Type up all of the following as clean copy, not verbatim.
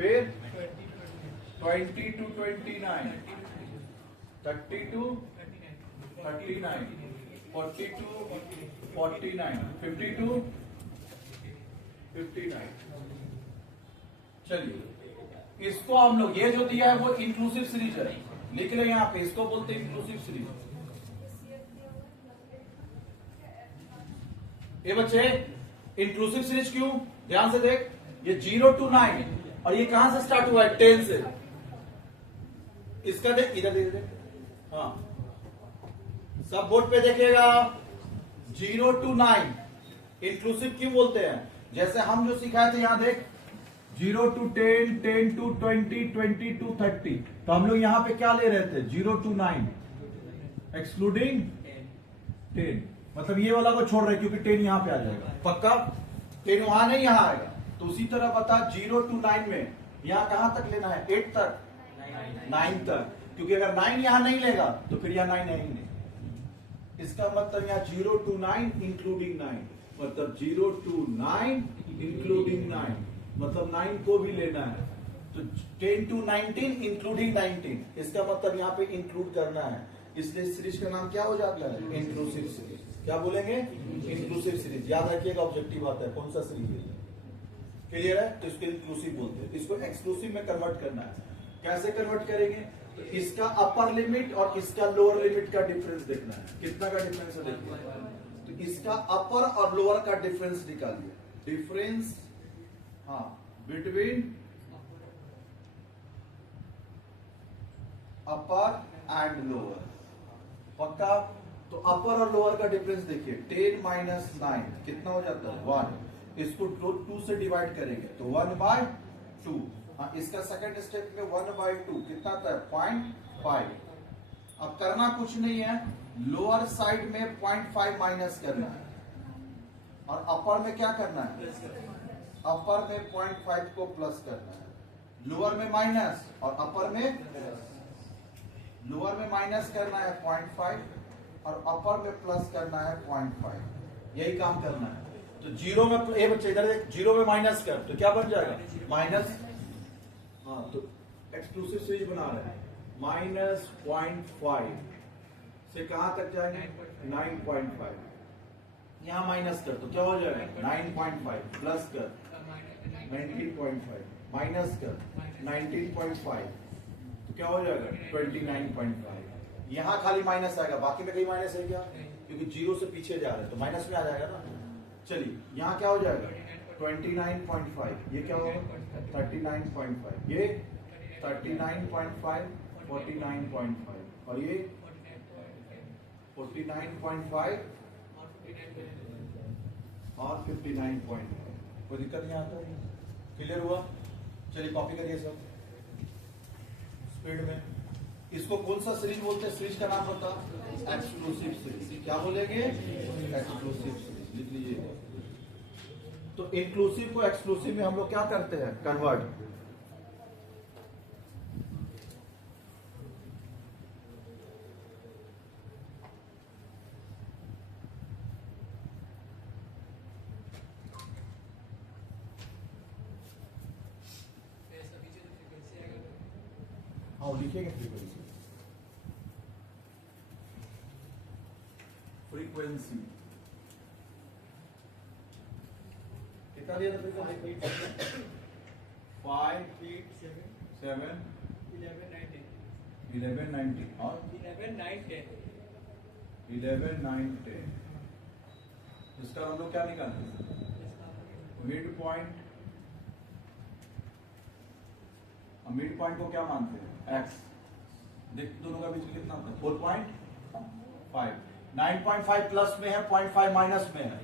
फिर 20 to 29, 30 to 39, 40 to 49, 50 to 59। चलिए इसको हम लोग, ये जो दिया है वो इंक्लूसिव सीरीज है, लिख ले यहाँ पे, इसको बोलते हैं इंक्लूसिव सीरीज। ये बच्चे इंक्लूसिव सीरीज क्यों, ध्यान से देख, ये 0 to 9 और ये कहां से स्टार्ट हुआ है, 10 से। इसका देख, इधर देख, हाँ सब बोर्ड पे देखेगा, 0 to 9 इंक्लूसिव क्यों बोलते हैं, जैसे हम जो सिखाए थे, यहां देख 0 to 10, 10 to 20, 20 to 30, तो हम लोग यहां पे क्या ले रहे थे, 0 to 9 एक्सक्लूडिंग 10, मतलब ये वाला को छोड़ रहे क्योंकि 10 यहां पे आ जाएगा, पक्का 10 वहां नहीं यहां आएगा। तो उसी तरह बता 0 to 9 में यहां कहां तक लेना है, 8 तक, 9 तक, क्योंकि अगर 9 यहां नहीं लेगा तो फिर यहां 9 है ही नहीं। इसका मतलब यहां 0 to 9 इंक्लूडिंग 9, मतलब 0 to 9 इंक्लूडिंग 9, मतलब 9 को भी लेना है। तो 10 to 19 इंक्लूडिंग 19, इसका मतलब यहाँ पे इंक्लूड करना है, इसलिए सीरीज का नाम क्या हो जाता है, इंक्लूसिव सीरीज। क्या बोलेंगे, इंक्लूसिव सीरीज। याद रखिएगा ऑब्जेक्टिव आता है कौन सा सीरीज है, क्लियर है, तो इसको इंक्लूसिव बोलते हैं। इसको एक्सक्लूसिव में कन्वर्ट करना है, कैसे कन्वर्ट करेंगे, तो इसका अपर लिमिट और इसका लोअर लिमिट का डिफरेंस देखना है, कितना का डिफरेंस है देखिए, तो इसका अपर और लोअर का डिफरेंस निकालिए, डिफरेंस हाँ बिटवीन अपर एंड लोअर, पक्का। तो अपर और लोअर का डिफरेंस देखिए, 10 माइनस 9 कितना हो जाता है, 1, इसको 2 से डिवाइड करेंगे तो 1/2। हाँ, इसका सेकंड स्टेप में 1/2 कितना आता है, 0.5। अब करना कुछ नहीं है, लोअर साइड में 0.5 माइनस करना है और अपर में क्या करना है, अपर में 0.5 को प्लस करना है, लोअर में माइनस और अपर में, लोअर में माइनस करना है 0.5 और अपर में प्लस करना है 0.5, यही काम करना है। तो 0 में ये बच्चे इधर देख, 0 में माइनस कर तो क्या बन जाएगा, माइनस, हाँ तो एक्सक्लूसिव सीरीज बना रहे हैं, -0.5 से कहां तक जाएंगे, 9.5, यहां माइनस कर तो क्या हो जाएगा, 9.5 प्लस कर 19.5 माइनस कर 19.5 तो क्या हो जाएगा, 29.5। यहां खाली माइनस आएगा, बाकी में कहीं माइनस है क्या, क्योंकि 0 से पीछे जा रहे हैं तो माइनस में आ जाएगा ना। चलिए यहां क्या हो जाएगा, 29.5, ये क्या होगा 39.5, ये 39.5, 49.5 और ये 49.5 और 59.5। कोई दिक्कत नहीं आता है, क्लियर हुआ। चलिए कॉपी करिए सब स्पीड में। इसको कौन सा सीरीज बोलते हैं, सीरीज का नाम बता, एक्सक्लूसिव सीरीज। क्या बोलेंगे, एक्सक्लूसिव सीरीज, लिख लीजिएगा। तो इंक्लूसिव को एक्सक्लूसिव में हम लोग क्या करते हैं, कन्वर्ट। हाँ लिखेंगे फ्रीक्वेंसी, फ्रीक्वेंसी कितना दिया था, 5 feet 7 11 19 और 11 9 10 11 9 10। इसका हम लोग क्या निकालते हैं, मिड पॉइंट। मिड पॉइंट को क्या मानते हैं, x। देख दोनों का बीच में कितना होता है, 4.5। 9.5 प्लस में है, 0.5 माइनस में है,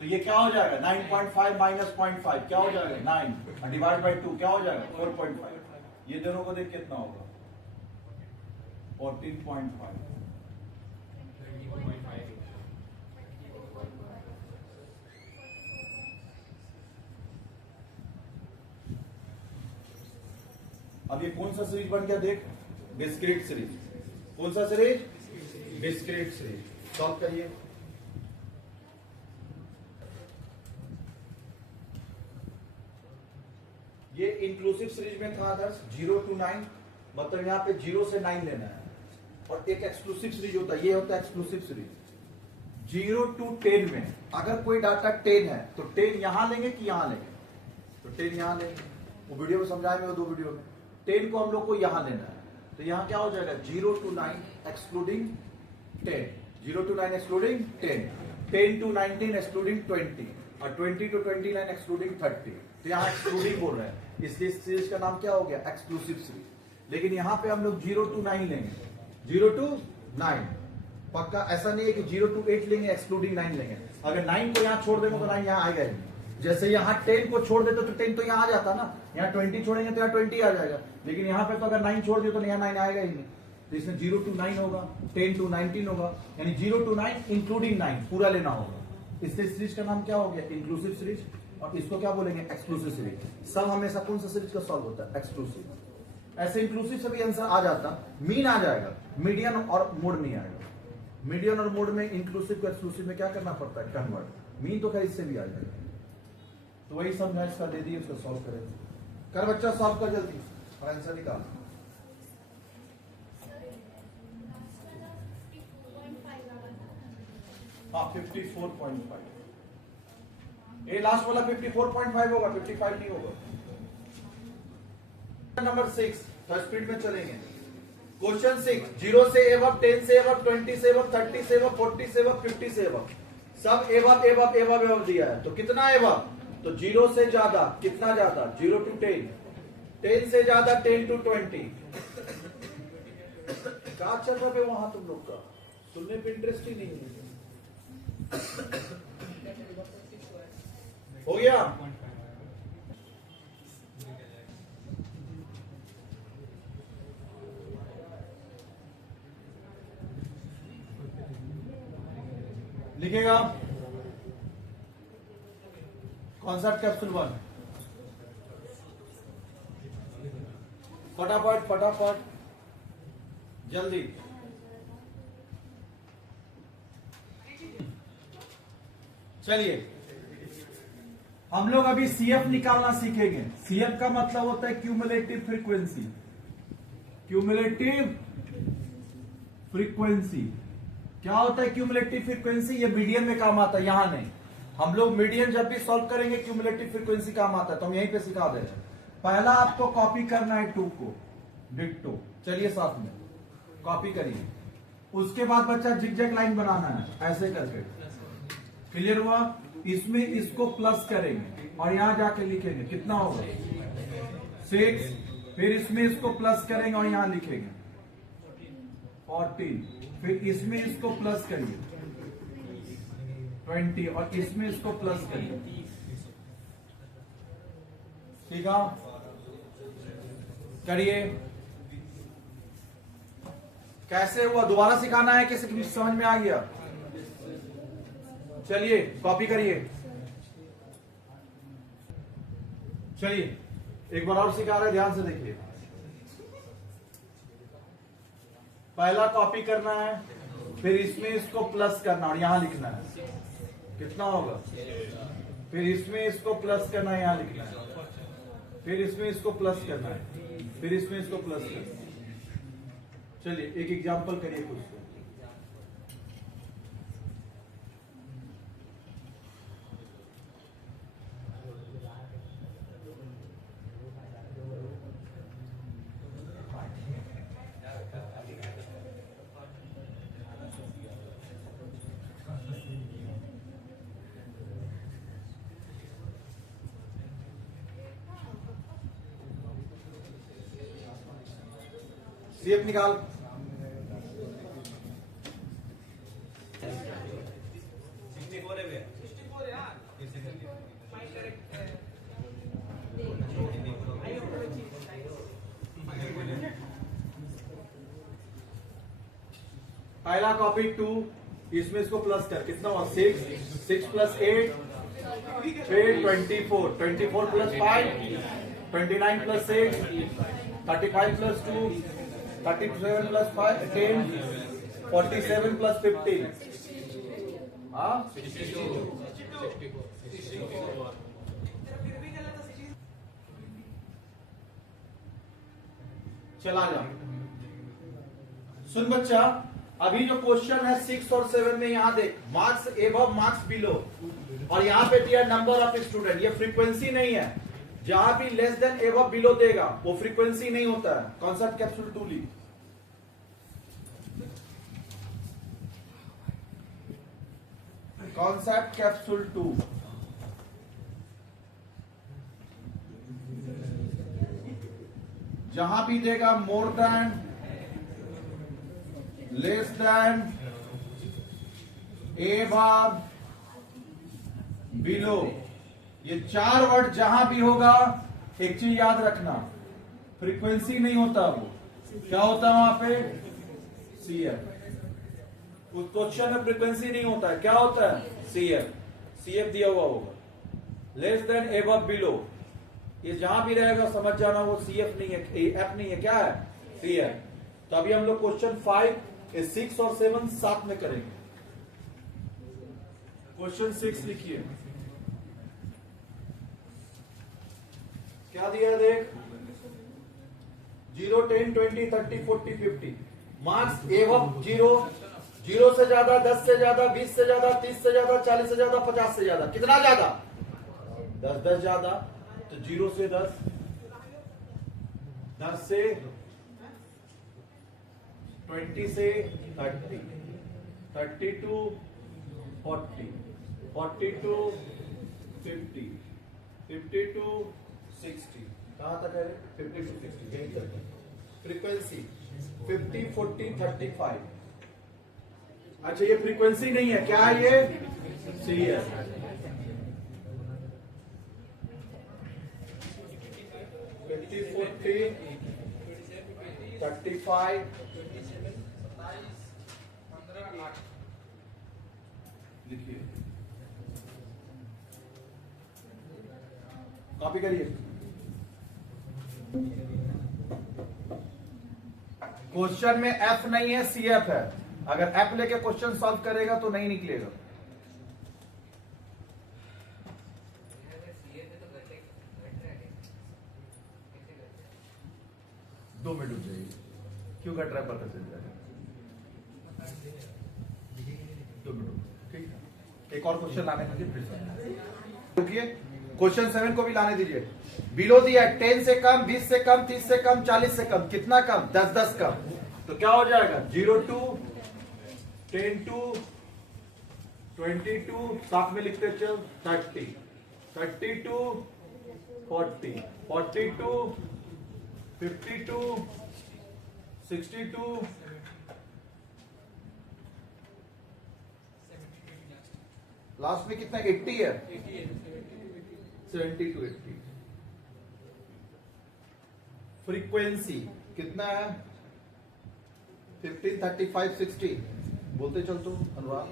तो ये क्या हो जाएगा, 9.5 माइनस 0.5 क्या हो जाएगा, 9 डिवाइड बाई 2 क्या हो जाएगा, 4.5। ये दोनों को देख कितना होगा, 14.5। अब ये कौन सा सीरीज बन गया देख, डिस्क्रीट सीरीज। कौन सा सीरीज, डिस्क्रीट सीरीज। सॉल्व करिए। ये इंक्लूसिव सीरीज में था आदर्श 0 to 9, मतलब यहाँ पे 0 से 9 लेना है, और एक एक्सक्लूसिव सीरीज होता है, ये होता है एक्सक्लूसिव सीरीज 0 to 10 में। अगर कोई डाटा 10 है तो 10 यहां लेंगे कि यहां लेंगे, तो 10 यहां लेंगे, वो वीडियो में समझाए मैं, वो 2 वीडियो में 10 को हम लोग को यहां लेना है, तो यहां क्या हो जाएगा 0 to 9 excluding 10, 0 to 9 excluding 10, 10 to 19 excluding 20, और 20 to 29 एक्सक्लूडिंग 30। तो यहाँ एक्सक्लूडिंग बोल रहे हैं, इसलिए इस सीरीज का नाम क्या हो गया एक्सक्लूसिव सीरीज। लेकिन यहाँ पे हम लोग 0 to 9 लेंगे, 0 to 9 पक्का, ऐसा नहीं है कि 0 to 8 लेंगे एक्सक्लूडिंग 9 लेंगे। अगर 9 को यहाँ छोड़ देंगे तो 9 यहाँ आएगा ही नहीं। जैसे यहाँ 10 को छोड़ देते तो 10 तो यहाँ आ जाता ना, यहाँ 20 छोड़ेंगे तो यहाँ 20 आ जाएगा, लेकिन यहाँ पे तो अगर 9 छोड़ दिए तो यहाँ 9 आएगा ही नहीं। तो इसमें 0 to 9 होगा, 10 to 19 होगा, यानी 0 to 9 इंक्लूडिंग 9 पूरा लेना होगा। इसलिए सीरीज का नाम क्या हो गया इंक्लूसिव सीरीज, और इसको क्या बोलेंगे एक्सक्लूसिव सीरीज। सब हमेशा कौन सा सीरीज का सॉल्व होता है एक्सक्लूसिव। ऐसे इंक्लूसिव से भी आंसर आ जाता, मीन आ जाएगा, मीडियन और मोड नहीं आएगा। मीडियन और मोड में इंक्लूसिव को एक्सक्लूसिव में क्या करना पड़ता है कन्वर्ट, मीन तो खैर इससे भी आ जाएगा। तो वही समझा, इसका दे दिए, उसको सॉल्व करेंगे। कर बच्चा सॉल्व कर जल्दी और आंसर निकाल। हाँ 54.5, ये लास्ट वाला 54.5 होगा, 55 नहीं होगा। नंबर 6, तो स्पीड में चलेंगे। क्वेश्चन 6, 0 से एबव, 10 से एबव, 20 से एबव, 30 से एबव, 40 से एबव, 50 से एबव, सब एबव एबव एबव एबव दिया है। तो कितना एबव, तो 0 से ज्यादा, कितना ज्यादा 0 to 10, 10 से ज्यादा 10 to 20। क्या चल रहा है वहां तुम लोग का, सुनने पे इंटरेस्ट ही नहीं है। हो गया, लिखेगा कॉन्सेप्ट कैप्सूल 1, फटाफट फटाफट जल्दी। चलिए हम लोग अभी सीएफ निकालना सीखेंगे। सीएफ का मतलब होता है क्यूमुलेटिव फ्रीक्वेंसी, क्यूमुलेटिव फ्रीक्वेंसी क्या होता है क्यूमुलेटिव फ्रीक्वेंसी, ये मीडियन में काम आता है, यहां नहीं। हम लोग मीडियन जब भी सॉल्व करेंगे क्यूमुलेटिव फ्रीक्वेंसी काम आता है, तो हम यहीं पे सिखा दे रहे हैं। पहला आपको कॉपी करना है 2 को, डिक्टो, चलिए साथ में कॉपी करिए। उसके बाद बच्चा जिगजैग लाइन बनाना है ऐसे करके, क्लियर हुआ। इसमें इसको प्लस करेंगे और यहां जाके लिखेंगे कितना होगा 6, फिर इसमें इसको प्लस करेंगे और यहां लिखेंगे 14, फिर इसमें इसको प्लस करिए 20 और इसमें इसको प्लस करिए, ठीक है, करिए। कैसे हुआ दोबारा सिखाना है, किसी समझ में आ गया? चलिए कॉपी करिए। चलिए एक बार और सिखा रहे हैं, ध्यान से देखिए। पहला कॉपी करना है, फिर इसमें इसको प्लस करना और यहां लिखना है कितना होगा, फिर इसमें इसको प्लस करना है, यहां लिखना है, फिर इसमें इसको प्लस करना है, फिर इसमें इसको प्लस करना है। चलिए एक एग्जांपल करिए कुछ। सीएफ निकाल। पहला कॉपी 2, इसमें इसको प्लस कर कितना हुआ 6, 6 प्लस 8 फिर 24, 24 plus 5 29 plus 6 35 plus 2 37 plus 5 10 47 plus 15 62। चला जा। सुन बच्चा, अभी जो क्वेश्चन है 6 और 7 में यहां देख, मार्क्स एबव मार्क्स बिलो, और यहां पे दिया नंबर ऑफ स्टूडेंट। ये फ्रीक्वेंसी नहीं है, जहां भी लेस देन एबव बिलो देगा वो फ्रीक्वेंसी नहीं होता है। कॉन्सेप्ट कैप्सूल 2 ली, कॉन्सेप्ट कैप्सूल 2। जहां भी देगा more than, less than, above, below, ये 4 वर्ड जहां भी होगा, एक चीज याद रखना, फ्रीक्वेंसी नहीं होता, वो क्या होता है वहां पे, सीएफ। उस क्वेश्चन में फ्रीक्वेंसी नहीं होता है, क्या होता है, सीएफ। सीएफ दिया हुआ होगा। लेस देन, एबव, बिलो, ये जहां भी रहेगा समझ जाना वो सीएफ नहीं है, एफ नहीं है, क्या है, सीएफ। तो अभी हम लोग क्वेश्चन 5, 6 और 7 साथ में करेंगे। क्वेश्चन 6 लिखिए, क्या दिया देख, 0, 10, 20, 30, 40, 50 मार्क्स एवं 0, 0 से ज्यादा, 10 से ज्यादा, 20 से ज्यादा, 30 से ज्यादा, 40 से ज्यादा, 50 से ज्यादा। कितना ज्यादा, 10 ज्यादा, तो 0 से 10, 10 से 20 से 30, 30 to 40, 40 to 50, 50 to 60, कहां तक है, 50 to 60, यहीं तक है। फ्रीक्वेंसी 50, 40, 35। अच्छा, ये फ्रीक्वेंसी नहीं है, क्या है ये, सी है। 50, 40, 35, लिखिए, कॉपी करिए। क्वेश्चन में एफ नहीं है, सीएफ है। अगर एफ लेके क्वेश्चन सॉल्व करेगा तो नहीं निकलेगा। दो मिनट रुक जाइए, क्यों घट रहा है पता चल जाएगा। 2 मिनट, ठीक है। एक और क्वेश्चन लाने दीजिए, फिर रुकिए। क्वेश्चन 7 को भी लाने दीजिए। बिलो दिया 10 से कम, 20 से कम, 30 से कम, 40 से कम। कितना कम, 10 कम। तो क्या हो जाएगा, 0 to 10 to 22, साथ में लिखते चल, 30, 30 to 40, 40 to 52, 62, लास्ट में कितना, 80 है, 70 to 80। फ्रीक्वेंसी कितना है, 15, 35, 60, बोलते चल तो अनुराग।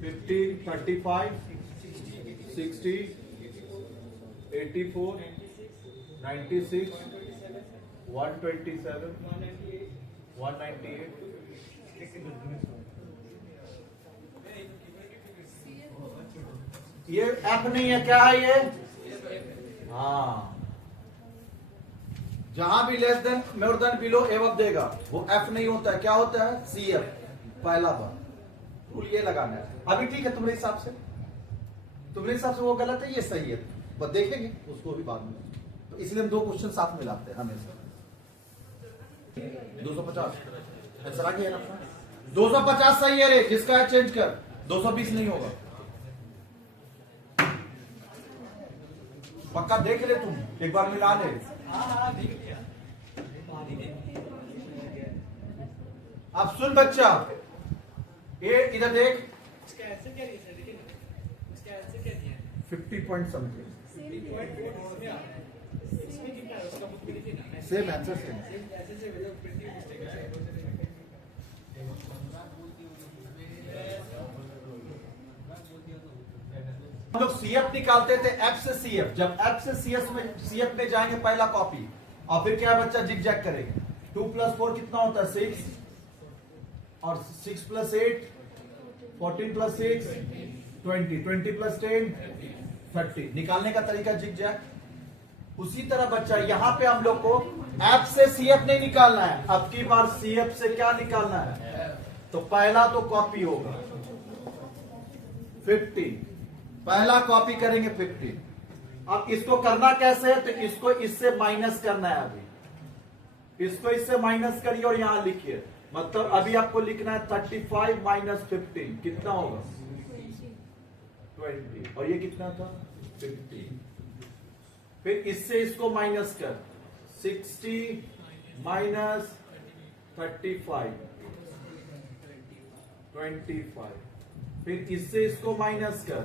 15, 35, 60, 84, 96, 127, 198। ये एफ नहीं है, क्या है ये, हाँ। जहां भी less than, more than, below, above देगा वो एफ नहीं होता है, क्या होता है, सी एफ। पहला बार रूल ये लगाना है। अभी ठीक है, तुम्हारे हिसाब से वो गलत है, ये सही है, बस देखेंगे उसको भी बाद में। तो इसलिए हम 2 क्वेश्चन साथ में लाते हैं हमेशा। 250 ऐसा है ना, 250 सही है रे, जिसका है चेंज कर, 220 नहीं होगा। पक्का देख ले, तुम एक बार मिला ले। अब सुन बच्चा, ये इधर देख, 50 point something, same answer, same. हम लोग सीएफ निकालते थे एफ से सीएफ। जब एफ से सीएफ में जाएंगे पहला कॉपी, और फिर क्या बच्चा जिग जैग करेगा। 2 + 4 कितना होता है, 6, और 6 + 8, 14 + 6, 20, 20 + 10, 30। निकालने का तरीका जिग जैग, उसी तरह बच्चा यहां पे हम लोग को एफ से सीएफ नहीं निकालना है, अब की बार सीएफ से क्या निकालना है? तो पहला तो कॉपी होगा 50, पहला कॉपी करेंगे 50। अब इसको करना कैसे है? तो इसको इससे माइनस करना है, अभी इसको इससे माइनस करिए और यहां लिखिए। मतलब अभी आपको लिखना है 35 माइनस 15 कितना होगा? 20। और ये कितना था? 50। फिर इससे इसको माइनस कर, 60 माइनस 35 25। फिर इससे इसको माइनस कर,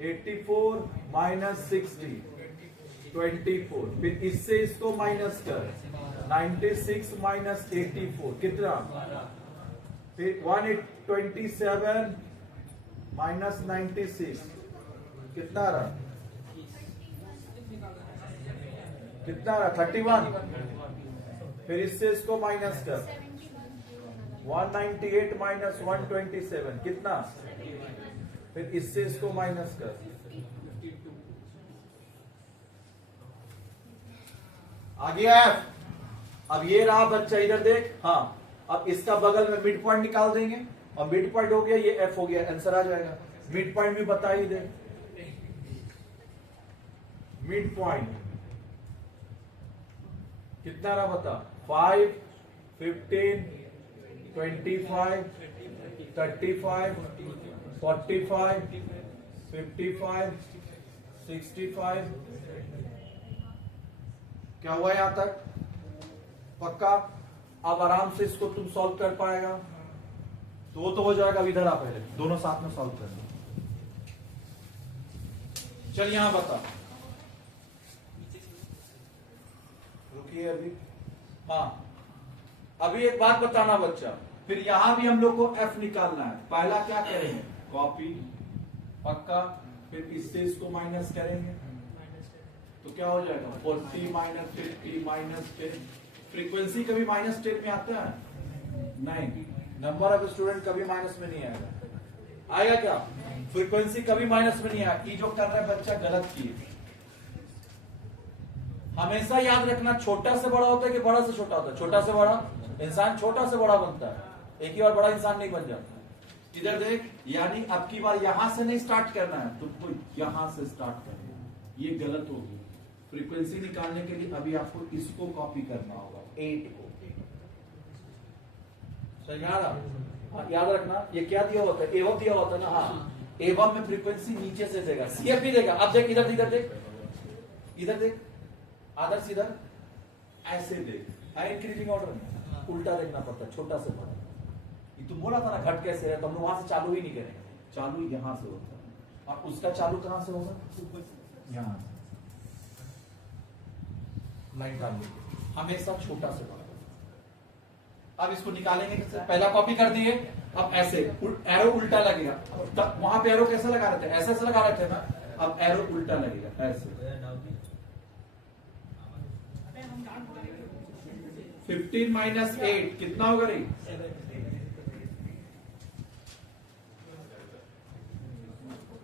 84 माइनस 60 24। फिर इससे इसको माइनस कर, 96 माइनस 84 कितना? फिर 127 माइनस 96 कितना रहा? कितना रहा? 31। फिर इससे इसको माइनस कर, 198 माइनस 127 कितना? फिर इससे इसको माइनस कर, आ गया एफ। अब ये रहा बच्चा, इधर देख। हाँ, अब इसका बगल में मिड पॉइंट निकाल देंगे और मिड पॉइंट हो गया, ये एफ हो गया, आंसर आ जाएगा। मिड पॉइंट भी बता ही दे, मिड पॉइंट कितना रहा बता? 5 15 25 35 45 55 65। क्या हुआ यहां तक? पक्का? अब आराम से इसको तुम सॉल्व कर पाएगा तो वो तो हो जाएगा। अब इधर आ, पहले दोनों साथ में सॉल्व कर। चल यहां बता, रुकिए अभी। हाँ, अभी एक बात बताना बच्चा, फिर यहां भी हम लोग को एफ निकालना है। पहला क्या करेंगे? कॉपी, पक्का। फिर इससे इसको माइनस करेंगे तो क्या हो जाएगा? 40 माइनस 50 माइनस 10। फ्रीक्वेंसी कभी माइनस 10 में आता है? नहीं। नंबर ऑफ स्टूडेंट कभी माइनस में नहीं आएगा। आएगा क्या? फ्रीक्वेंसी कभी माइनस में नहीं आएगा। ये जो कर रहा है बच्चा गलत किए। हमेशा याद रखना, छोटा से बड़ा होता है कि बड़ा से छोटा होता है? छोटा से बड़ा। इंसान छोटा से बड़ा बनता है, एक ही बार बड़ा इंसान नहीं बन जाता। इधर देख, यानी अब की बार यहां से नहीं स्टार्ट करना है, तुमको यहां से स्टार्ट करना है। ये गलत होगी। फ्रीक्वेंसी निकालने के लिए अभी आपको इसको कॉपी करना होगा, 8 को। याद रखना, ये क्या दिया होता है? एवं दिया होता है ना। हाँ, एवं में फ्रीक्वेंसी नीचे से देगा, सीएफ भी देगा। अब देख, इधर इधर देख, इधर देख, आदर्श इधर ऐसे देख, इंक्रीजिंग ऑर्डर में उल्टा देखना पड़ता है, छोटा से बड़ा। ये तुम बोला था ना घट कैसे है, तो हम लोग वहां से चालू ही नहीं करेंगे, चालू यहां से होता है। और उसका चालू कहां से होगा? यहां से। लाइन डाल दीजिए, हमेशा छोटा से बड़ा। अब इसको निकालेंगे कैसे? पहला कॉपी कर दिए, अब ऐसे एरो उल्टा लगेगा। वहां पे एरो कैसे लगा रहे थे? ऐसे ऐसे लगा रहे थे ना, अब एरो उल्टा लगेगा ऐसे। 15 माइनस 8 कितना होगा रे?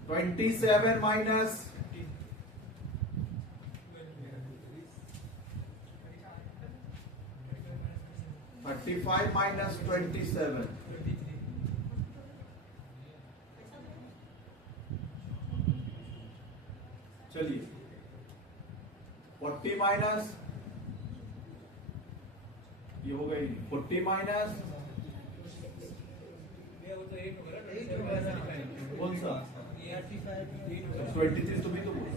27 माइनस 35 माइनस 27। चलिए 40 माइनस, ये हो गई 40 माइनस कौन सा? 23 तुम्हें तो बोला।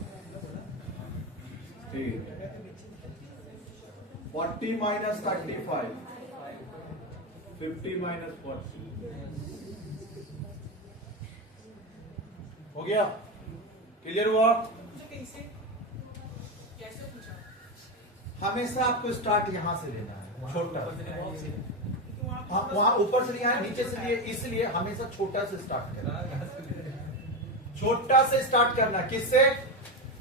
40 माइनस 35, 50 माइनस 40 हो गया। क्लियर हुआ? हमेशा आपको स्टार्ट यहां से लेना है, छोटा। हाँ, वहां ऊपर से लिया है, नीचे से लिए, इसलिए हमेशा छोटा से स्टार्ट करना, छोटा से स्टार्ट करना। किससे?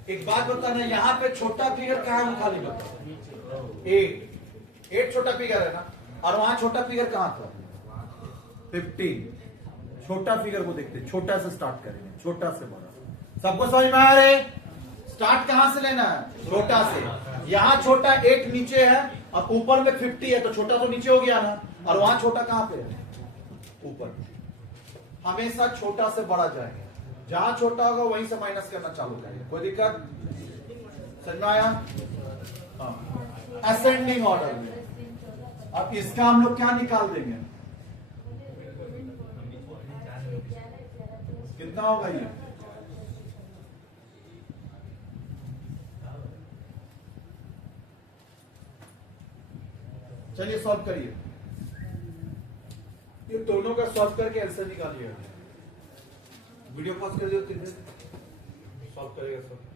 एक बात बताना, यहाँ पे छोटा फिगर कहाँ है? खाली बताओ। 8 छोटा फिगर है ना, और वहां छोटा फिगर कहां था? 15। छोटा फिगर को देखते, छोटा से स्टार्ट करेंगे, छोटा से बड़ा। सबको समझ में आ रहे? स्टार्ट कहां से लेना है? छोटा से। यहां छोटा 8 नीचे है और ऊपर में 50 है, तो छोटा तो नीचे हो गया ना, और वहां छोटा कहां पे है? ऊपर। हमेशा छोटा से बड़ा जाएगा, जहां छोटा होगा वहीं से माइनस करना चालू करेंगे। कोई दिक्कत? समझ में आया? असेंडिंग ऑर्डर में। अब इसका हम लोग क्या निकाल देंगे? कितना होगा ये? चलिए सॉल्व करिए, ये दोनों का सॉल्व करके आंसर निकालिए। वीडियो पॉज कर दियो, सॉल्व करेगा सब।